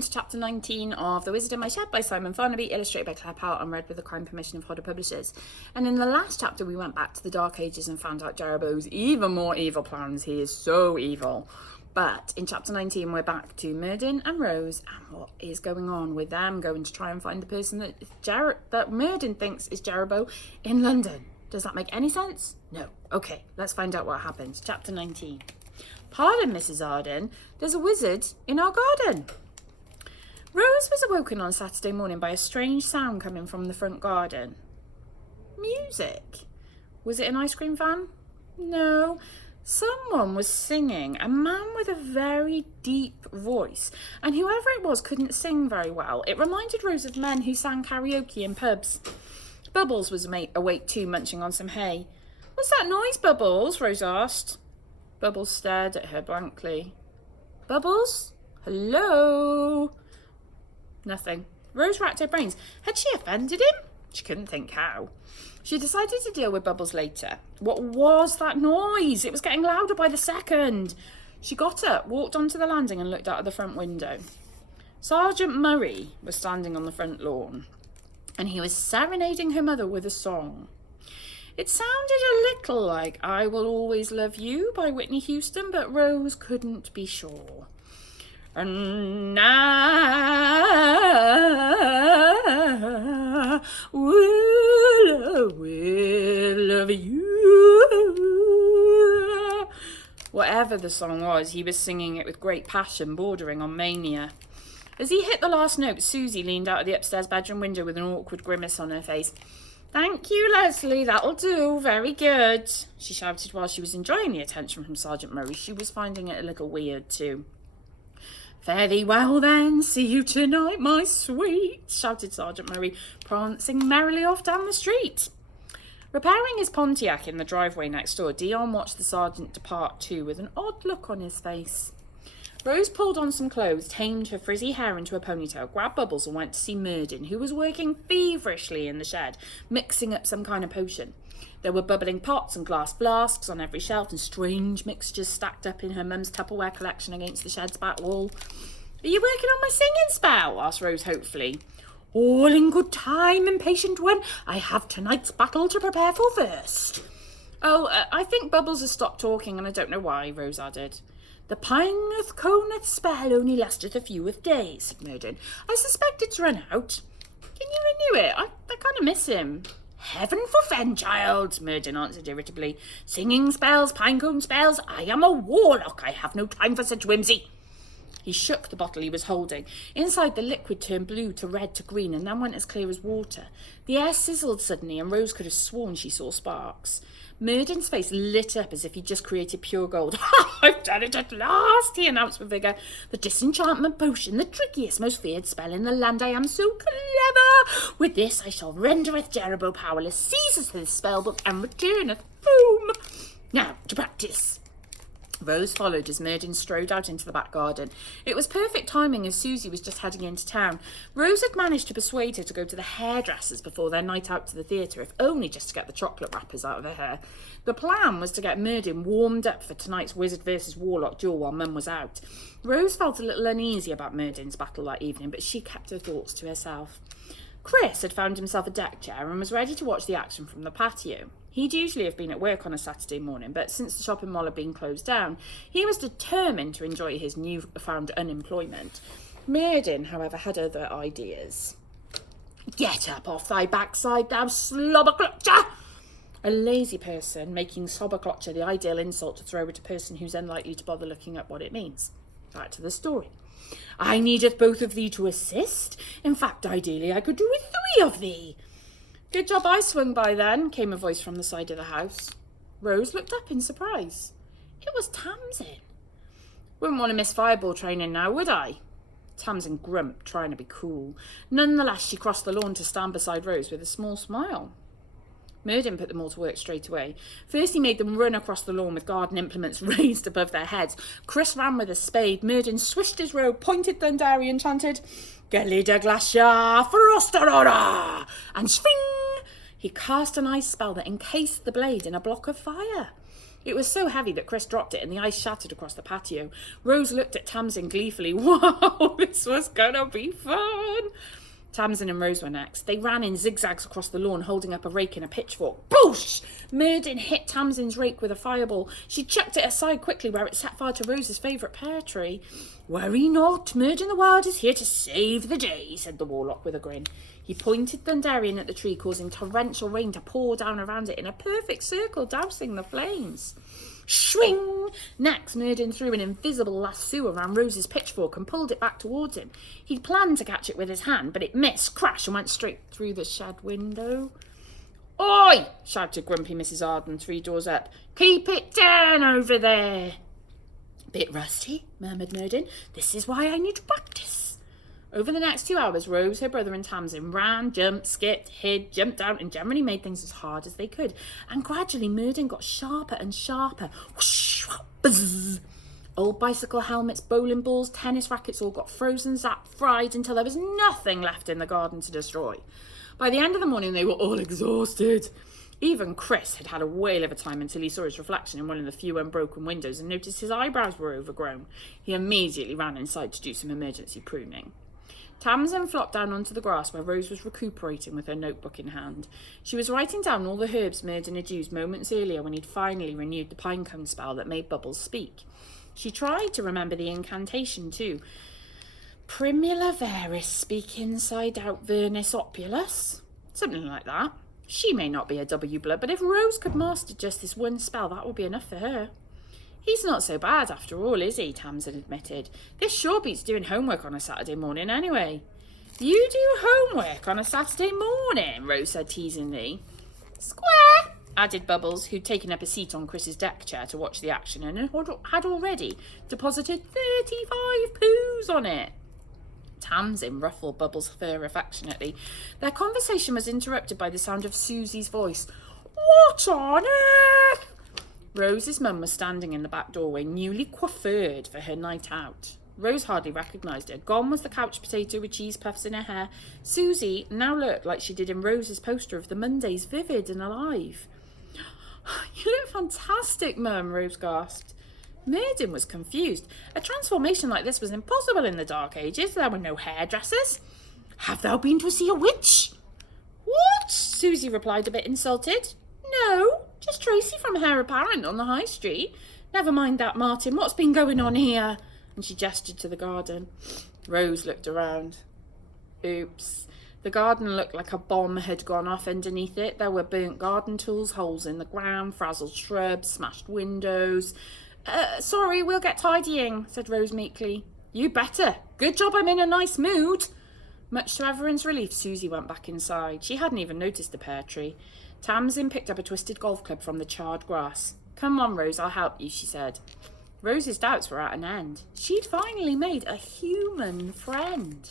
welcome to chapter 19 of The Wizard in My Shed by Simon Farnaby, illustrated by Claire Powell and read with the kind permission of Hodder Publishers. And in the last chapter we went back to the Dark Ages and found out Jeroboam's even more evil plans. He is so evil. But in chapter 19 we're back to Merdyn and Rose and what is going on with them going to try and find the person that Merdyn thinks is Jeroboam in London. Does that make any sense? No. Okay, let's find out what happens. Chapter 19. Pardon, Mrs Arden, there's a wizard in our garden. Rose was awoken on Saturday morning by a strange sound coming from the front garden. Music? Was it an ice cream van? No. Someone was singing, a man with a very deep voice, and whoever it was couldn't sing very well. It reminded Rose of men who sang karaoke in pubs. Bubbles was awake too, munching on some hay. What's that noise, Bubbles? Rose asked. Bubbles stared at her blankly. Bubbles? Hello? Nothing. Rose racked her brains. Had she offended him? She couldn't think how. She decided to deal with Bubbles later. What was that noise? It was getting louder by the second. She got up, walked onto the landing and looked out of the front window. Sergeant Murray was standing on the front lawn, and he was serenading her mother with a song. It sounded a little like I Will Always Love You by Whitney Houston, but Rose couldn't be sure. And I will love you. Whatever the song was, he was singing it with great passion, bordering on mania. As he hit the last note, Susie leaned out of the upstairs bedroom window with an awkward grimace on her face. Thank you, Leslie, that'll do, very good, she shouted while she was enjoying the attention from Sergeant Murray. She was finding it a little weird too. Very well then, see you tonight, my sweet, shouted Sergeant Murray, prancing merrily off down the street. Repairing his Pontiac in the driveway next door, Dion watched the sergeant depart too with an odd look on his face. Rose pulled on some clothes, tamed her frizzy hair into a ponytail, grabbed Bubbles and went to see Merdyn, who was working feverishly in the shed, mixing up some kind of potion. There were bubbling pots and glass flasks on every shelf and strange mixtures stacked up in her mum's Tupperware collection against the shed's back wall. Are you working on my singing spell? Asked Rose hopefully. All in good time, impatient one. I have tonight's battle to prepare for first. I think Bubbles has stopped talking and I don't know why, Rose added. The pineth coneth spell only lasteth a few days, said Merdyn. I suspect it's run out. Can you renew it? I kind of miss him. Heaven forfend, child, Merdyn answered irritably. Singing spells, pinecone spells. I am a warlock. I have no time for such whimsy. He shook the bottle he was holding. Inside, the liquid turned blue to red to green and then went as clear as water. The air sizzled suddenly and Rose could have sworn she saw sparks. Merdyn's face lit up as if he'd just created pure gold. Ha! I've done it at last, he announced with vigour. The disenchantment potion, the trickiest, most feared spell in the land. I am so clever. With this I shall rendereth Jeroboam powerless, seizeth his spellbook and returneth home. Now, to practice. Rose followed as Merdyn strode out into the back garden. It was perfect timing as Susie was just heading into town. Rose had managed to persuade her to go to the hairdressers before their night out to the theatre, if only just to get the chocolate wrappers out of her hair. The plan was to get Merdyn warmed up for tonight's Wizard versus Warlock duel while Mum was out. Rose felt a little uneasy about Merdyn's battle that evening, but she kept her thoughts to herself. Chris had found himself a deck chair and was ready to watch the action from the patio. He'd usually have been at work on a Saturday morning, but since the shopping mall had been closed down, he was determined to enjoy his newfound unemployment. Merdyn, however, had other ideas. Get up off thy backside, thou slobberclotcher! A lazy person making slobberclotcher the ideal insult to throw at a person who's unlikely to bother looking up what it means. Back to the story. I needeth both of thee to assist. In fact, ideally, I could do with 3 of thee. Good job I swung by then, came a voice from the side of the house. Rose looked up in surprise. It was Tamsin. Wouldn't want to miss fireball training now, would I? Tamsin grumped, trying to be cool. Nonetheless, she crossed the lawn to stand beside Rose with a small smile. Merdyn put them all to work straight away. First he made them run across the lawn with garden implements raised above their heads. Chris ran with a spade. Merdyn swished his robe, pointed Thundari and chanted, Gelida Glacia Frostarora! And swing! He cast an ice spell that encased the blade in a block of fire. It was so heavy that Chris dropped it and the ice shattered across the patio. Rose looked at Tamsin gleefully. Wow, this was gonna be fun. Tamsin and Rose were next. They ran in zigzags across the lawn, holding up a rake and a pitchfork. Boosh! Merdyn hit Tamsin's rake with a fireball. She chucked it aside quickly where it set fire to Rose's favourite pear tree. Worry not, Merdyn the Wild is here to save the day, said the Warlock with a grin. He pointed Thunderian at the tree, causing torrential rain to pour down around it in a perfect circle, dousing the flames. Swing! Next, Merdyn threw an invisible lasso around Rose's pitchfork and pulled it back towards him. He'd planned to catch it with his hand, but it missed, crashed, and went straight through the shed window. Oi! Shouted grumpy Mrs Arden 3 doors up. Keep it down over there. Bit rusty, murmured Merdyn. This is why I need to practice. Over the next 2 hours, Rose, her brother and Tamsin ran, jumped, skipped, hid, jumped out and generally made things as hard as they could. And gradually Merdyn got sharper and sharper. Whoosh, buzz. Old bicycle helmets, bowling balls, tennis rackets all got frozen, zapped, fried until there was nothing left in the garden to destroy. By the end of the morning, they were all exhausted. Even Chris had had a whale of a time until he saw his reflection in one of the few unbroken windows and noticed his eyebrows were overgrown. He immediately ran inside to do some emergency pruning. Tamsin flopped down onto the grass where Rose was recuperating with her notebook in hand. She was writing down all the herbs Merdyn had used moments earlier when he'd finally renewed the pinecone spell that made Bubbles speak. She tried to remember the incantation too. Primula veris speak inside out vernis opulus. Something like that. She may not be a W blood, but if Rose could master just this one spell, that would be enough for her. He's not so bad after all, is he? Tamsin admitted. This sure beats doing homework on a Saturday morning anyway. You do homework on a Saturday morning? Rose said teasingly. Square, added Bubbles, who'd taken up a seat on Chris's deck chair to watch the action and had already deposited 35 poos on it. Tamsin ruffled Bubbles' fur affectionately. Their conversation was interrupted by the sound of Susie's voice. What on earth? Rose's mum was standing in the back doorway, newly coiffured for her night out. Rose hardly recognised her. Gone was the couch potato with cheese puffs in her hair. Susie now looked like she did in Rose's poster of the Mondays, vivid and alive. You look fantastic, Mum, Rose gasped. Merdyn was confused. A transformation like this was impossible in the Dark Ages. There were no hairdressers. Have thou been to see a witch? What? Susie replied, a bit insulted. No, just Tracy from Hair Apparent on the High Street. Never mind that, Martin. What's been going on here? And she gestured to the garden. Rose looked around. Oops. The garden looked like a bomb had gone off underneath it. There were burnt garden tools, holes in the ground, frazzled shrubs, smashed windows. Sorry, we'll get tidying, said Rose meekly. You better. Good job I'm in a nice mood. Much to everyone's relief, Susie went back inside. She hadn't even noticed the pear tree. Tamsin picked up a twisted golf club from the charred grass. Come on, Rose, I'll help you, she said. Rose's doubts were at an end. She'd finally made a human friend.